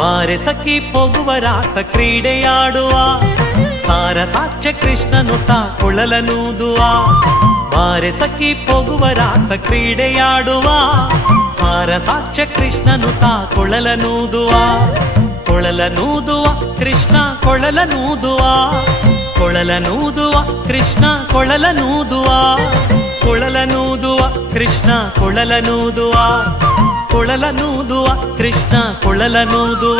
ಬಾರೆಸಕಿ ಪೋಗುವ ರಾಸ ಕ್ರೀಡೆಯಾಡುವ ಸಾರ ಸಾಕ್ಷ್ಯ ಕೃಷ್ಣನು ತಾ ಕುಳಲನೂದುವ ಬಾರೆಸಕಿ ಪೋಗುವ ರಾಸ ಕ್ರೀಡೆಯಾಡುವ ಸಾರ ಸಾಕ್ಷ್ಯ ಕೃಷ್ಣನು ತಾ ಕೊಳಲನೂದುವ ಕೊಳಲನೂದುವ ಕೃಷ್ಣ ಕೊಳಲನೂದುವ ಕೊಳಲನೂದುವ ಕೃಷ್ಣ ಕೊಳಲನೂದುವ ಕೊಳಲನೂದುವ ಕೃಷ್ಣ ಕೊಳಲನೂದುವ ಕೊಳಲ ನೂದುವ ಕೃಷ್ಣ ಕೊಳಲ ನೂದುವ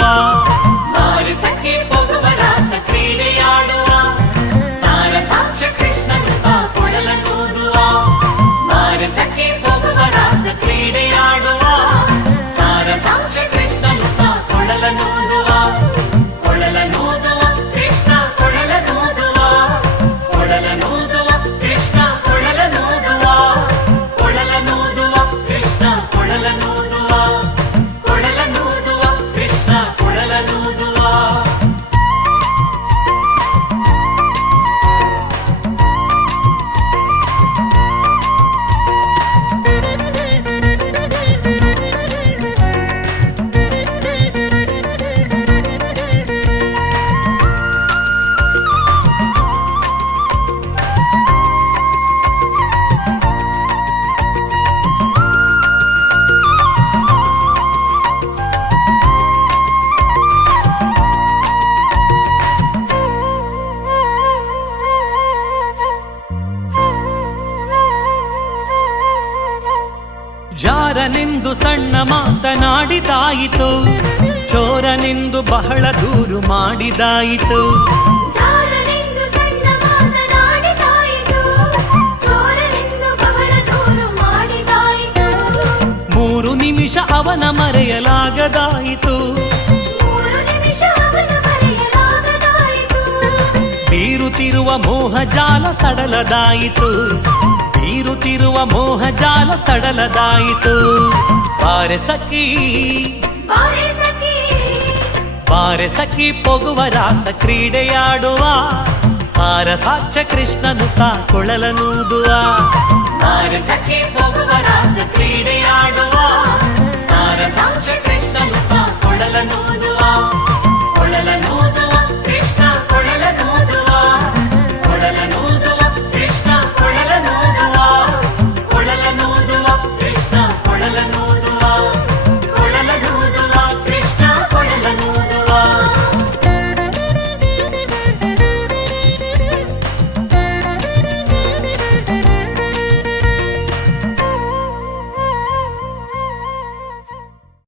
ಚೋರನೆಂದು ಸಣ್ಣ ಮಾತನಾಡಿದಾಯಿತು ಚೋರನೆಂದು ಬಹಳ ದೂರು ಮಾಡಿದಾಯಿತು ಮೂರು ನಿಮಿಷ ಅವನ ಮರೆಯಲಾಗದಾಯಿತು ಬೀರುತ್ತಿರುವ ಮೋಹ ಜಾಲ ಸಡಲದಾಯಿತು ಮೋಹ ಜಾಲ ಸಡಲದಾಯಿತು ಬಾರೆ ಸಖಿ ಬಾರೆ ಸಖಿ ಪೊಗುವ ರಾಸ ಕ್ರೀಡೆಯಾಡುವ ಸಾರ ಸಾಕ್ಷ ಕೃಷ್ಣನು ತಾ ಕೊಳಲನೂದುವ ಬಾರೆ ಸಖಿ ಪೊಗುವ ರಾಸ ಕ್ರೀಡೆ